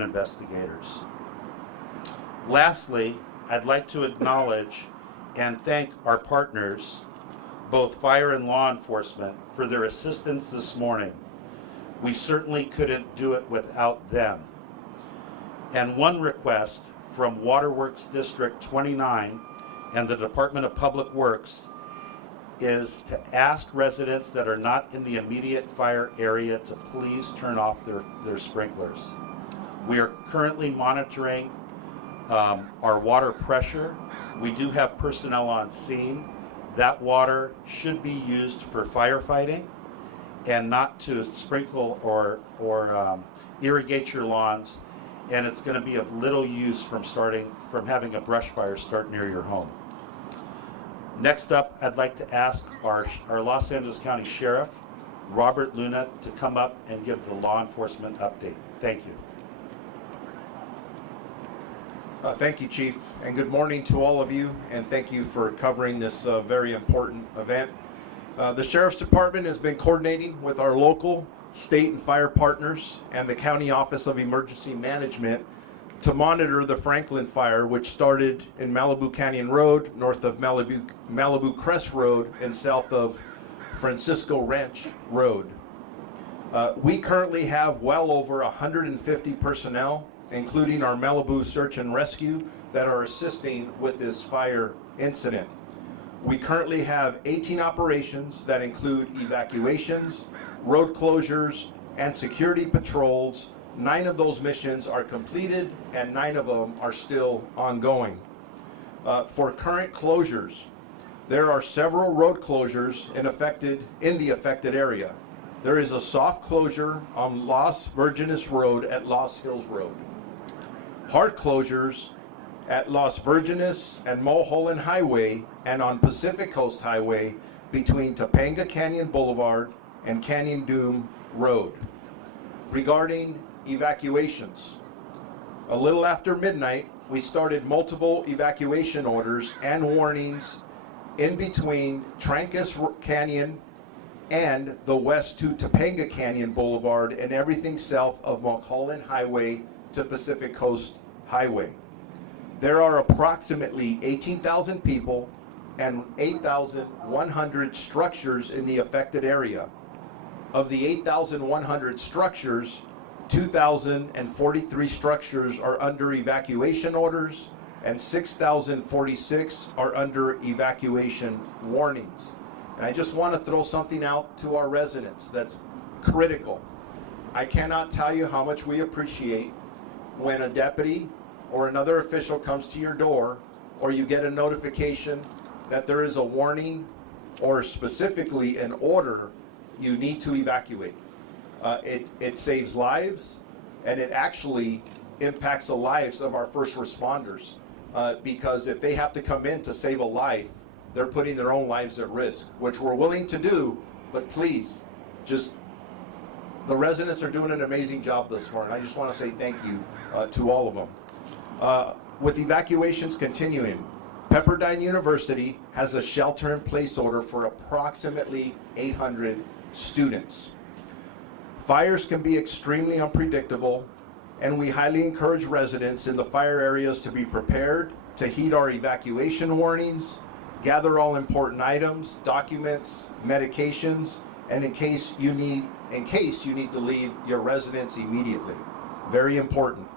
investigators. Lastly, I'd like to acknowledge and thank our partners, both fire and law enforcement, for their assistance this morning. We certainly couldn't do it without them. And one request from Waterworks District 29 and the Department of Public Works is to ask residents that are not in the immediate fire area to please turn off their sprinklers. We are currently monitoring our water pressure. We do have personnel on scene. That water should be used for firefighting and not to sprinkle or irrigate your lawns. And it's going to be of little use from having a brush fire start near your home. Next up, I'd like to ask our Los Angeles County Sheriff, Robert Luna, to come up and give the law enforcement update. Thank you. Thank you, Chief, and good morning to all of you, and thank you for covering this very important event. The Sheriff's Department has been coordinating with our local, state, and fire partners and the County Office of Emergency Management to monitor the Franklin fire, which started in Malibu Canyon Road, north of Malibu Crest Road, and south of Francisco Ranch Road. We currently have well over 150 personnel, including our Malibu Search and Rescue, that are assisting with this fire incident. We currently have 18 operations that include evacuations, road closures, and security patrols. 9 of those missions are completed and 9 of them are still ongoing. For current closures, there are several road closures in the affected area. There is a soft closure on Las Virgenes Road at Lost Hills Road. Hard closures at Las Virgenes and Mulholland Highway and on Pacific Coast Highway between Topanga Canyon Boulevard and Canyon Dune Road. Regarding evacuations, a little after midnight, we started multiple evacuation orders and warnings in between Trancas Canyon and the west to Topanga Canyon Boulevard and everything south of Mulholland Highway to Pacific Coast Highway. There are approximately 18,000 people and 8,100 structures in the affected area. Of the 8,100 structures, 2,043 structures are under evacuation orders and 6,046 are under evacuation warnings. And I just want to throw something out to our residents that's critical. I cannot tell you how much we appreciate when a deputy or another official comes to your door, or you get a notification that there is a warning or specifically an order you need to evacuate. It saves lives, and it actually impacts the lives of our first responders, because if they have to come in to save a life, they're putting their own lives at risk, which we're willing to do. But please, the residents are doing an amazing job thus far, and I just want to say thank you to all of them. With evacuations continuing, Pepperdine University has a shelter-in-place order for approximately 800 students. Fires can be extremely unpredictable, and we highly encourage residents in the fire areas to be prepared to heed our evacuation warnings, gather all important items, documents, medications, and in case you need to leave your residence immediately. Very important.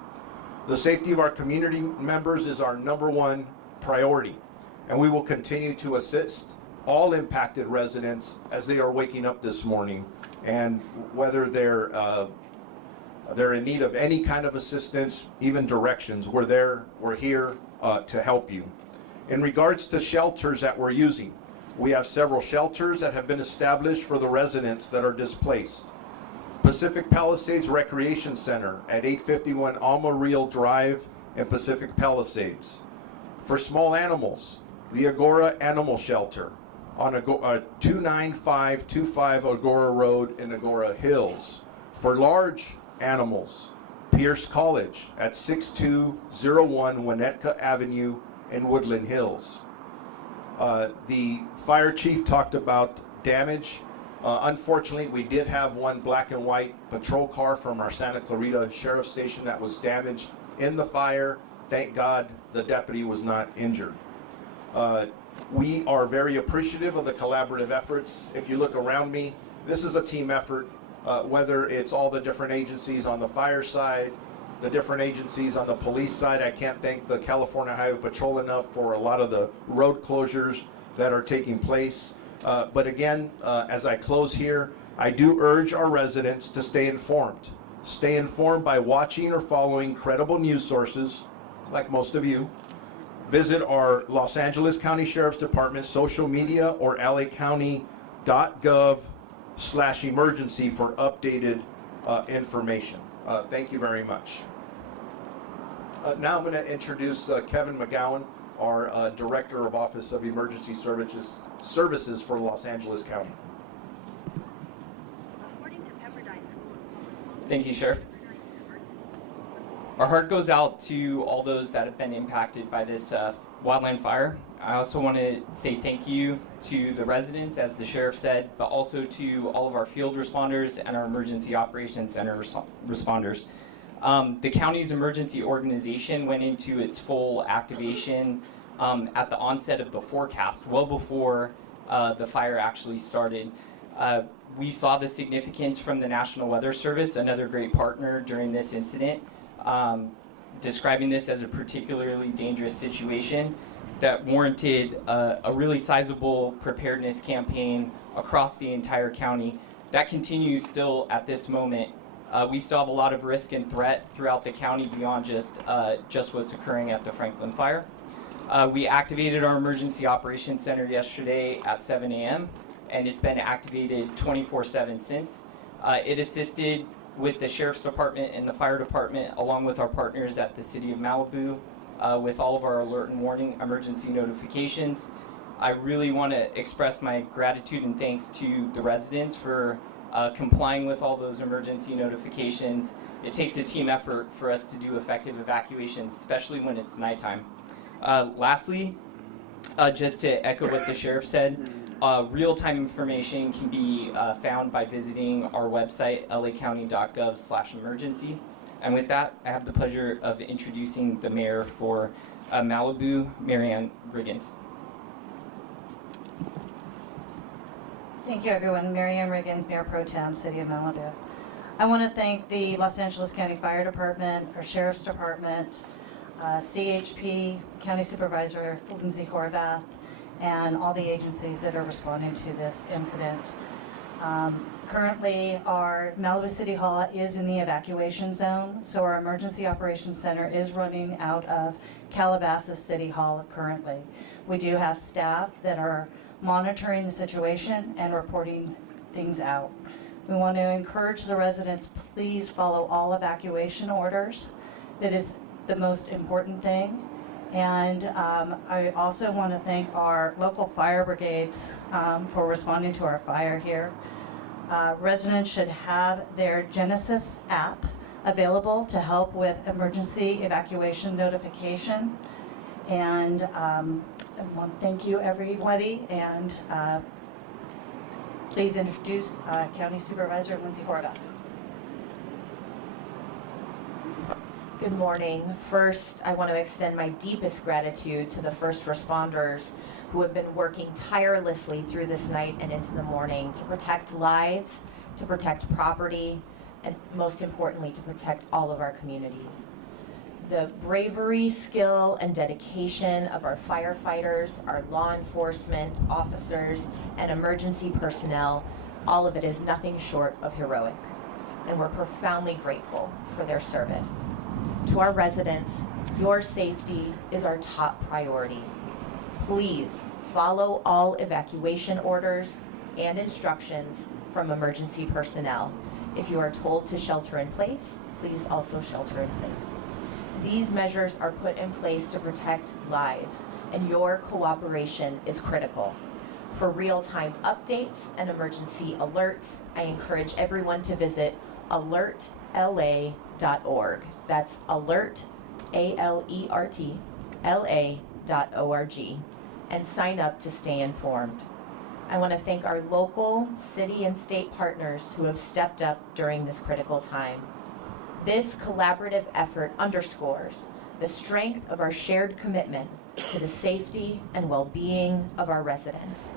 The safety of our community members is our #1 priority, and we will continue to assist all impacted residents as they are waking up this morning, and whether they're in need of any kind of assistance, even directions, we're here to help you. In regards to shelters that we're using, we have several shelters that have been established for the residents that are displaced. Pacific Palisades Recreation Center at 851 Alma Real Drive in Pacific Palisades. For small animals, the Agora Animal Shelter on 29525 Agora Road in Agora Hills. For large animals, Pierce College at 6201 Winnetka Avenue in Woodland Hills. The fire chief talked about damage Unfortunately, we did have one black and white patrol car from our Santa Clarita Sheriff's Station that was damaged in the fire. Thank God the deputy was not injured. We are very appreciative of the collaborative efforts. If you look around me, this is a team effort, whether it's all the different agencies on the fire side, the different agencies on the police side. I can't thank the California Highway Patrol enough for a lot of the road closures that are taking place. But again, as I close here, I do urge our residents to stay informed. Stay informed by watching or following credible news sources, like most of you. Visit our Los Angeles County Sheriff's Department social media or lacounty.gov/emergency for updated information. Thank you very much. Now I'm going to introduce Kevin McGowan, our Director of Office of Emergency Services for Los Angeles County. Thank you, Sheriff. Our heart goes out to all those that have been impacted by this wildland fire. I also want to say thank you to the residents, as the Sheriff said, but also to all of our field responders and our Emergency Operations Center responders. The county's emergency organization went into its full activation at the onset of the forecast, well before the fire actually started. We saw the significance from the National Weather Service, another great partner during this incident, describing this as a particularly dangerous situation that warranted a really sizable preparedness campaign across the entire county. That continues still at this moment. We still have a lot of risk and threat throughout the county beyond just what's occurring at the Franklin fire. We activated our Emergency Operations Center yesterday at 7 a.m. and it's been activated 24/7 since. It assisted with the Sheriff's Department and the Fire Department, along with our partners at the City of Malibu, with all of our alert and warning emergency notifications. I really want to express my gratitude and thanks to the residents for complying with all those emergency notifications. It takes a team effort for us to do effective evacuations, especially when it's nighttime. Lastly, just to echo what the Sheriff said, real-time information can be found by visiting our website, lacounty.gov/emergency. And with that, I have the pleasure of introducing the mayor for Malibu, Mary Ann Riggins. Thank you, everyone. Mary Ann Riggins, Mayor Pro Tem, City of Malibu. I want to thank the Los Angeles County Fire Department, our Sheriff's Department, CHP, County Supervisor Lindsay Horvath, and all the agencies that are responding to this incident. Currently, our Malibu City Hall is in the evacuation zone, so our Emergency Operations Center is running out of Calabasas City Hall currently. We do have staff that are monitoring the situation and reporting things out. We want to encourage the residents, please follow all evacuation orders. That is the most important thing. And I also want to thank our local fire brigades for responding to our fire here. Residents should have their Genesis app available to help with emergency evacuation notification. And I want to thank you, everybody, and please introduce County Supervisor Lindsay Horvath. Good morning. First, I want to extend my deepest gratitude to the first responders who have been working tirelessly through this night and into the morning to protect lives, to protect property, and most importantly, to protect all of our communities. The bravery, skill, and dedication of our firefighters, our law enforcement officers, and emergency personnel, all of it is nothing short of heroic, and we're profoundly grateful for their service. To our residents, your safety is our top priority. Please follow all evacuation orders and instructions from emergency personnel. If you are told to shelter in place, please also shelter in place. These measures are put in place to protect lives, and your cooperation is critical. For real-time updates and emergency alerts, I encourage everyone to visit alertla.org. That's alert, ALERT, LA.org, and sign up to stay informed. I want to thank our local, city, and state partners who have stepped up during this critical time. This collaborative effort underscores the strength of our shared commitment to the safety and well-being of our residents.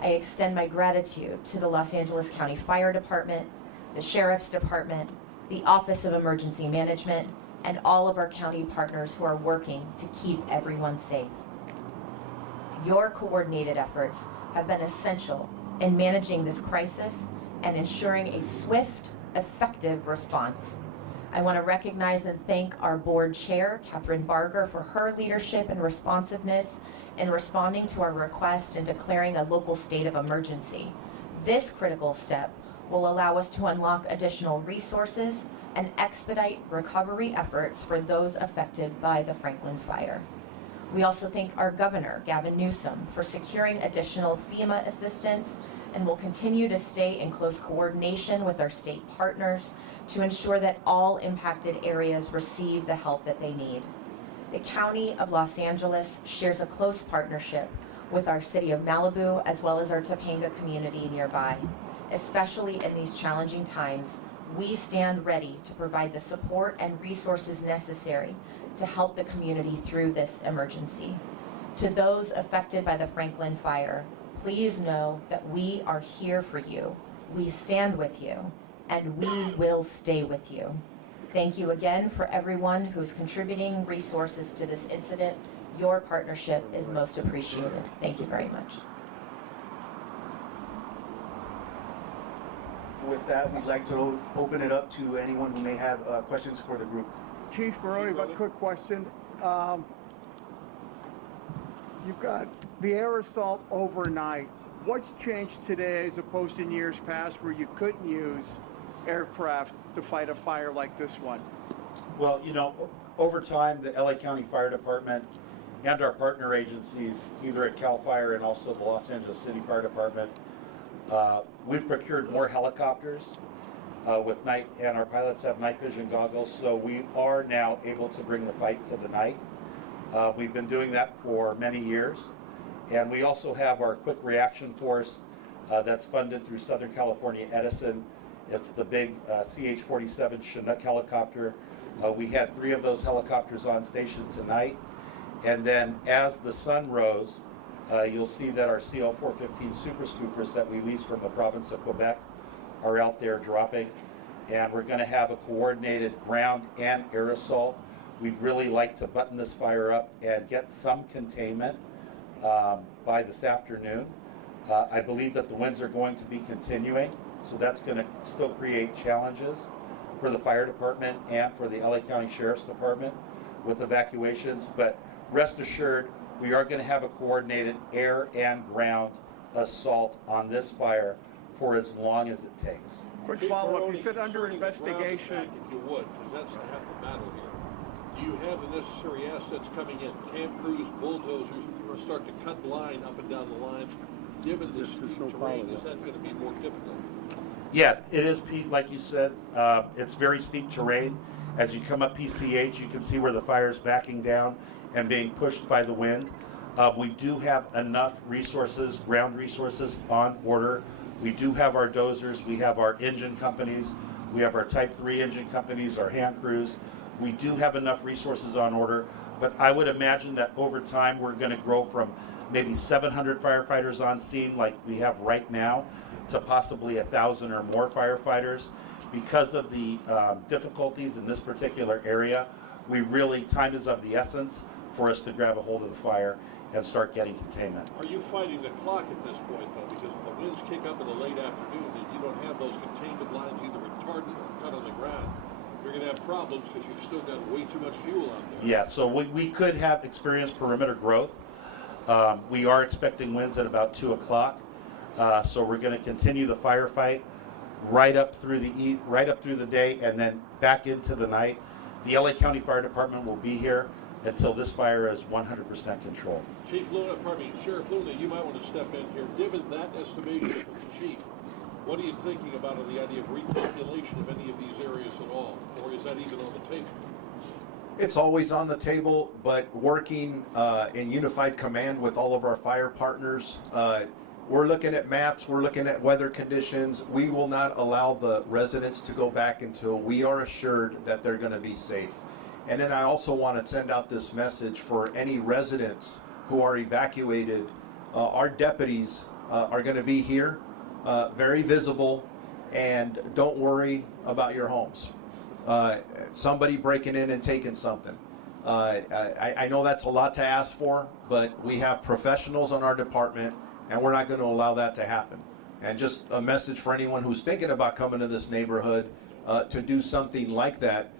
I extend my gratitude to the Los Angeles County Fire Department, the Sheriff's Department, the Office of Emergency Management, and all of our county partners who are working to keep everyone safe. Your coordinated efforts have been essential in managing this crisis and ensuring a swift, effective response. I want to recognize and thank our board chair, Catherine Barger, for her leadership and responsiveness in responding to our request and declaring a local state of emergency. This critical step will allow us to unlock additional resources and expedite recovery efforts for those affected by the Franklin fire. We also thank our governor, Gavin Newsom, for securing additional FEMA assistance and will continue to stay in close coordination with our state partners to ensure that all impacted areas receive the help that they need. The County of Los Angeles shares a close partnership with our city of Malibu as well as our Topanga community nearby. Especially in these challenging times, we stand ready to provide the support and resources necessary to help the community through this emergency. To those affected by the Franklin fire, please know that we are here for you. We stand with you, and we will stay with you. Thank you again for everyone who's contributing resources to this incident. Your partnership is most appreciated. Thank you very much. With that, we'd like to open it up to anyone who may have questions for the group. Chief Maroney, a quick question. You've got the air assault overnight. What's changed today as opposed to in years past where you couldn't use aircraft to fight a fire like this one? Well, you know, over time, the LA County Fire Department and our partner agencies, either at CAL FIRE and also the Los Angeles City Fire Department, we've procured more helicopters with night, and our pilots have night vision goggles, so we are now able to bring the fight to the night. We've been doing that for many years, and we also have our quick reaction force that's funded through Southern California Edison. It's the big CH-47 Chinook helicopter. We had 3 of those helicopters on station tonight, and then as the sun rose, you'll see that our CL-415 Super Scoopers that we leased from the province of Quebec are out there dropping, and we're going to have a coordinated ground and air assault. We'd really like to button this fire up and get some containment by this afternoon. I believe that the winds are going to be continuing, so that's going to still create challenges for the fire department and for the LA County Sheriff's Department with evacuations, but rest assured, we are going to have a coordinated air and ground assault on this fire for as long as it takes. Quick follow-up, you said under investigation. If you would, because that's half the battle here. Do you have the necessary assets coming in? Camp crews, bulldozers, or start to cut line up and down the line? Given this steep terrain, is that going to be more difficult? Yeah, it is, Pete, like you said. It's very steep terrain. As you come up PCH, you can see where the fire is backing down and being pushed by the wind. We do have enough resources, ground resources on order. We do have our dozers, we have our engine companies, we have our Type 3 engine companies, our hand crews. We do have enough resources on order, but I would imagine that over time we're going to grow from maybe 700 firefighters on scene like we have right now to possibly 1,000 or more firefighters. Because of the difficulties in this particular area, time is of the essence for us to grab a hold of the fire and start getting containment. Are you fighting the clock at this point, though? Because if the winds kick up in the late afternoon and you don't have those containment lines either retarded or cut on the ground, you're going to have problems because you've still got way too much fuel out there. Yeah, so we could have experienced perimeter growth. We are expecting winds at about 2 o'clock, so we're going to continue the firefight right up through the day and then back into the night. The LA County Fire Department will be here until this fire is 100% controlled. Sheriff Luna, you might want to step in here. Given that estimation from the chief, what are you thinking about on the idea of repopulation of any of these areas at all? Or is that even on the table? It's always on the table, but working in unified command with all of our fire partners, we're looking at maps, we're looking at weather conditions. We will not allow the residents to go back until we are assured that they're going to be safe. And then I also want to send out this message for any residents who are evacuated. Our deputies are going to be here, very visible, and don't worry about your homes. Somebody breaking in and taking something. I know that's a lot to ask for, but we have professionals on our department, and we're not going to allow that to happen. And just a message for anyone who's thinking about coming to this neighborhood to do something like that.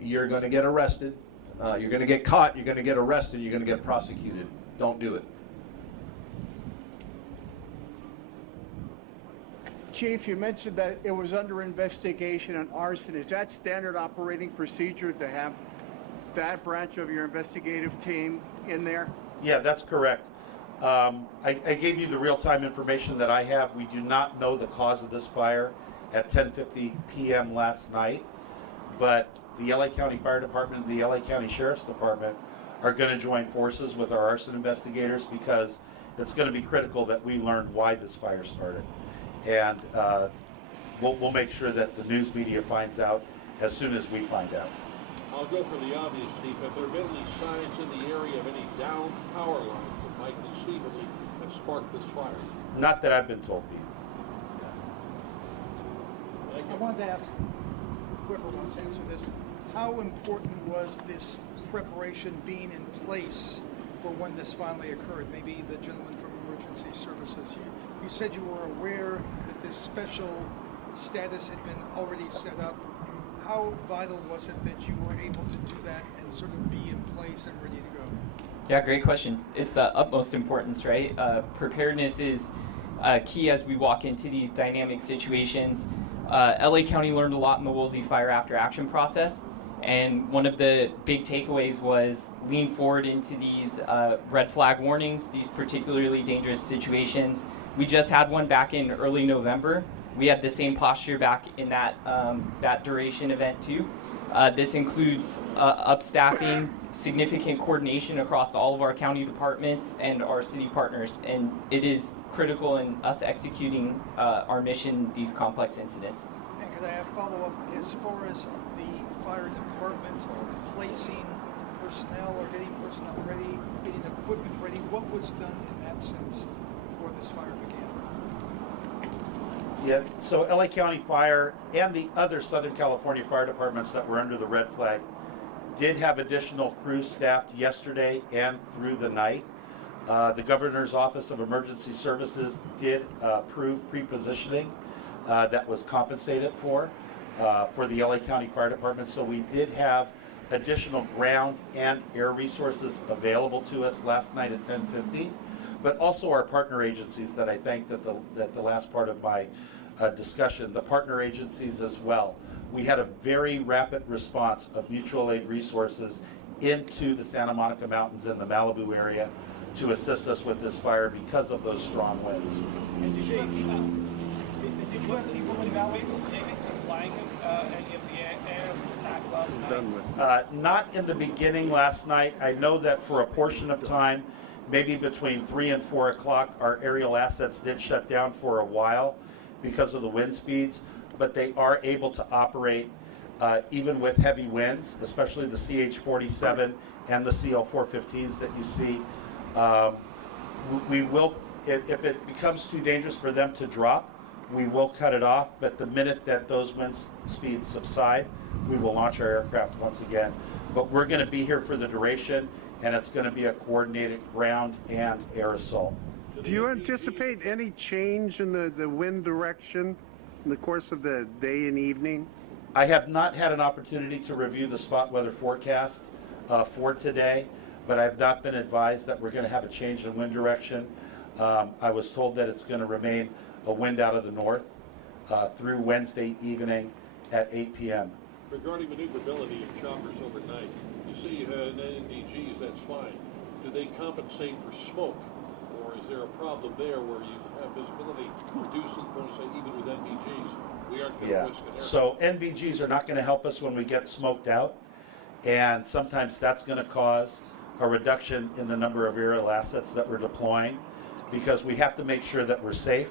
You're going to get arrested, you're going to get caught, you're going to get arrested, you're going to get prosecuted. Don't do it. Chief, you mentioned that it was under investigation on arson. Is that standard operating procedure to have that branch of your investigative team in there? Yeah, that's correct. I gave you the real-time information that I have. We do not know the cause of this fire at 10:50 p.m. last night, but the LA County Fire Department and the LA County Sheriff's Department are going to join forces with our arson investigators because it's going to be critical that we learn why this fire started. And we'll make sure that the news media finds out as soon as we find out. I'll go for the obvious, Chief. Have there been any signs in the area of any downed power lines that might conceivably have sparked this fire? Not that I've been told, Pete. Thank I you. wanted to ask, whoever wants to answer this, how important was this preparation being in place for when this finally occurred? Maybe the gentleman from Emergency Services, you said you were aware that this special status had been already set up. How vital was it that you were able to do that and sort of be in place and ready to go? Yeah, great question. It's the utmost importance, right? Preparedness is key as we walk into these dynamic situations. LA County learned a lot in the Woolsey Fire After Action process, and one of the big takeaways was lean forward into these red flag warnings, these particularly dangerous situations. We just had one back in early November. We had the same posture back in that duration event too. This includes upstaffing, significant coordination across all of our county departments and our city partners, and it is critical in us executing our mission, these complex incidents. And could I have follow-up as far as the fire department placing personnel or getting personnel ready, getting equipment ready? What was done in that sense before this fire began? Yeah, so LA County Fire and the other Southern California fire departments that were under the red flag did have additional crews staffed yesterday and through the night. The Governor's Office of Emergency Services did approve pre-positioning that was compensated for the LA County Fire Department. So we did have additional ground and air resources available to us last night at 10:50. But also our partner agencies that I thanked at the last part of my discussion, the partner agencies as well. We had a very rapid response of mutual aid resources into the Santa Monica Mountains and the Malibu area to assist us with this fire because of those strong winds. And did you have people evaluate flying any of the air attack last night? Not in the beginning last night. I know that for a portion of time, maybe between 3 and 4 o'clock, our aerial assets did shut down for a while because of the wind speeds, but they are able to operate even with heavy winds, especially the CH-47 and the CL-415s that you see. We will, if it becomes too dangerous for them to drop, we will cut it off, but the minute that those wind speeds subside, we will launch our aircraft once again. But we're going to be here for the duration, and it's going to be a coordinated ground and air assault. Do you anticipate any change in the wind direction in the course of the day and evening? I have not had an opportunity to review the spot weather forecast for today, but I've not been advised that we're going to have a change in wind direction. I was told that it's going to remain a wind out of the north through Wednesday evening at 8 p.m. Regarding maneuverability of choppers overnight, you say you had NVGs, that's fine. Do they compensate for smoke? Or is there a problem there where you have visibility reduced to the point of say even with NVGs, we aren't going to risk an air? So NVGs are not going to help us when we get smoked out, and sometimes that's going to cause a reduction in the number of aerial assets that we're deploying. because we have to make sure that we're safe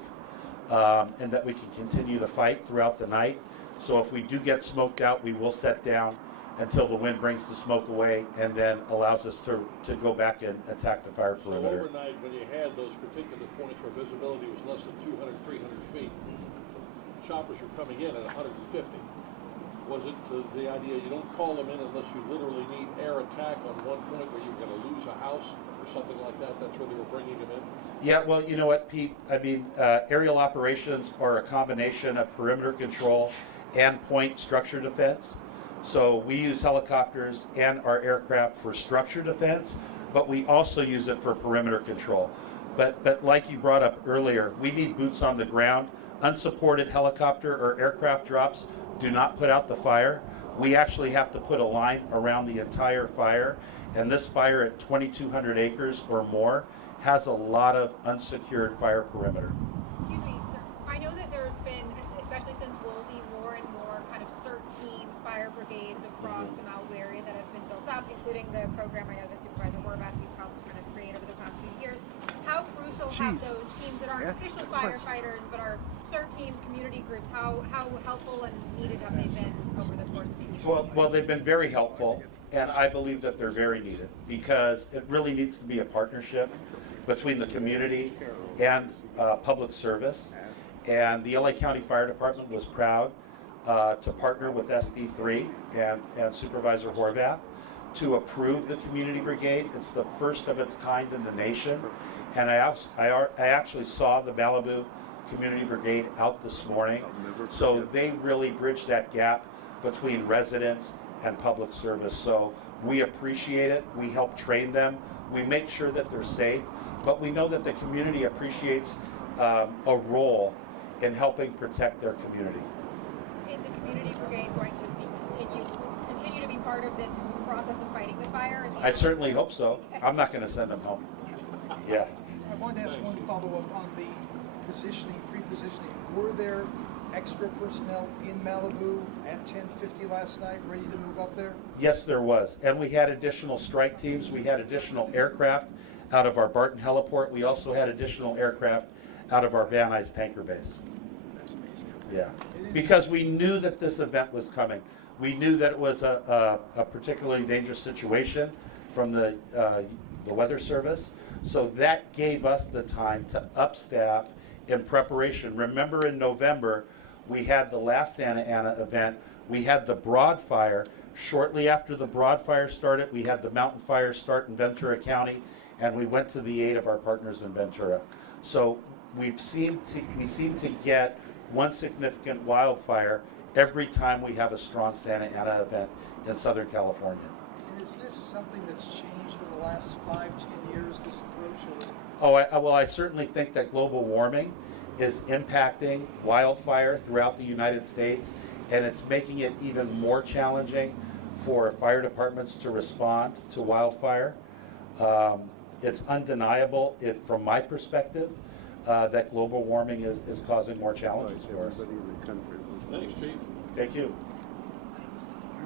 and that we can continue the fight throughout the night. So if we do get smoked out, we will set down until the wind brings the smoke away and then allows us to go back and attack the fire So perimeter. overnight, when you had those particular points where visibility was less than 200, 300 feet, choppers are coming in at 150. Was it the idea you don't call them in unless you literally need air attack on one point where you're going to lose a house or something like that? That's where they were bringing them in? Yeah, well, you know what, Pete? I mean, aerial operations are a combination of perimeter control and point structure defense. So we use helicopters and our aircraft for structure defense, but we also use it for perimeter control. But like you brought up earlier, we need boots on the ground. Unsupported helicopter or aircraft drops do not put out the fire. We actually have to put a line around the entire fire, and this fire at 2,200 acres or more has a lot of unsecured fire perimeter. Excuse me, sir. I know that there's been, especially since Woolsey, more and more kind of CERT teams, fire brigades across the Malibu area that have been built up, including the program I know that Supervisor Horvath, you've helped kind of create over the past few years. How crucial have those teams that aren't official firefighters but are CERT teams, community groups, how helpful and needed have they been over the course of the years? Well, they've been very helpful, and I believe that they're very needed because it really needs to be a partnership between the community and public service. And the LA County Fire Department was proud to partner with SD3 and Supervisor Horvath to approve the community brigade. It's the first of its kind in the nation. And I actually saw the Malibu Community Brigade out this morning. So they really bridge that gap between residents and public service. So we appreciate it. We help train them. We make sure that they're safe. But we know that the community appreciates a role in helping protect their community. Is the community brigade going to continue to be part of this process of fighting the fire? I certainly hope so. I'm not going to send them home. Yeah. I wanted to ask one follow-up on the positioning, pre-positioning. Were there extra personnel in Malibu at 10:50 last night ready to move up there? Yes, there was. And we had additional strike teams. We had additional aircraft out of our Barton heliport. We also had additional aircraft out of our Van Nuys tanker base. That's amazing. Yeah. Because we knew that this event was coming. We knew that it was a particularly dangerous situation from the Weather Service. So that gave us the time to upstaff in preparation. Remember in November, we had the last Santa Ana event. We had the Broad Fire. Shortly after the Broad Fire started, we had the Mountain Fire start in Ventura County, and we went to the aid of our partners in Ventura. So we seem to get one significant wildfire every time we have a strong Santa Ana event in Southern California. And is this something that's changed over the last 5-10 years, this approach? Well, I certainly think that global warming is impacting wildfire throughout the United States, and it's making it even more challenging for fire departments to respond to wildfire. It's undeniable, from my perspective, that global warming is causing more challenges for us. Thanks, Chief. Thank you.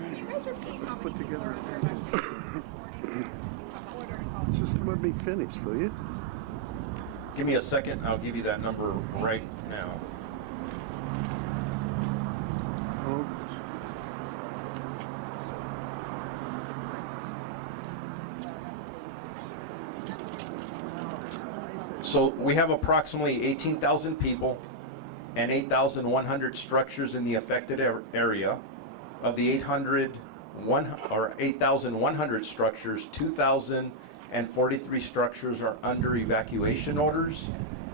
Can you guys repeat how many people are under evacuation? Just let me finish, will you? Give me a second, I'll give you that number right now. Oh, So we have approximately 18,000 people and 8,100 structures in the affected area. Of the 8,100 structures, 2,043 structures are under evacuation orders,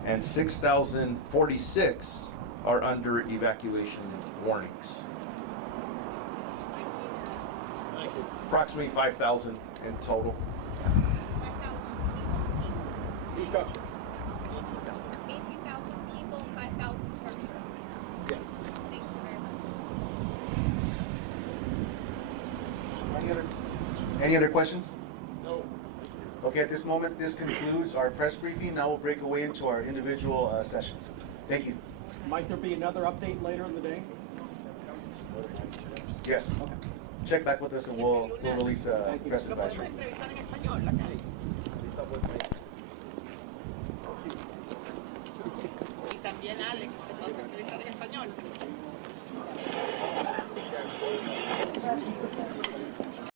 and 6,046 are under evacuation warnings. Thank you. Approximately 5,000 in total. Structure. 18,000 people, 5,000 structures. Yes. Thank you very much. Any other questions? No. Okay, at this moment, this concludes our press briefing. Now we'll break away into our individual sessions. Thank you. Might there be another update later in the day? Yes. Check back with us and we'll release a press advisory. Alex, vamos a entrevistar en español.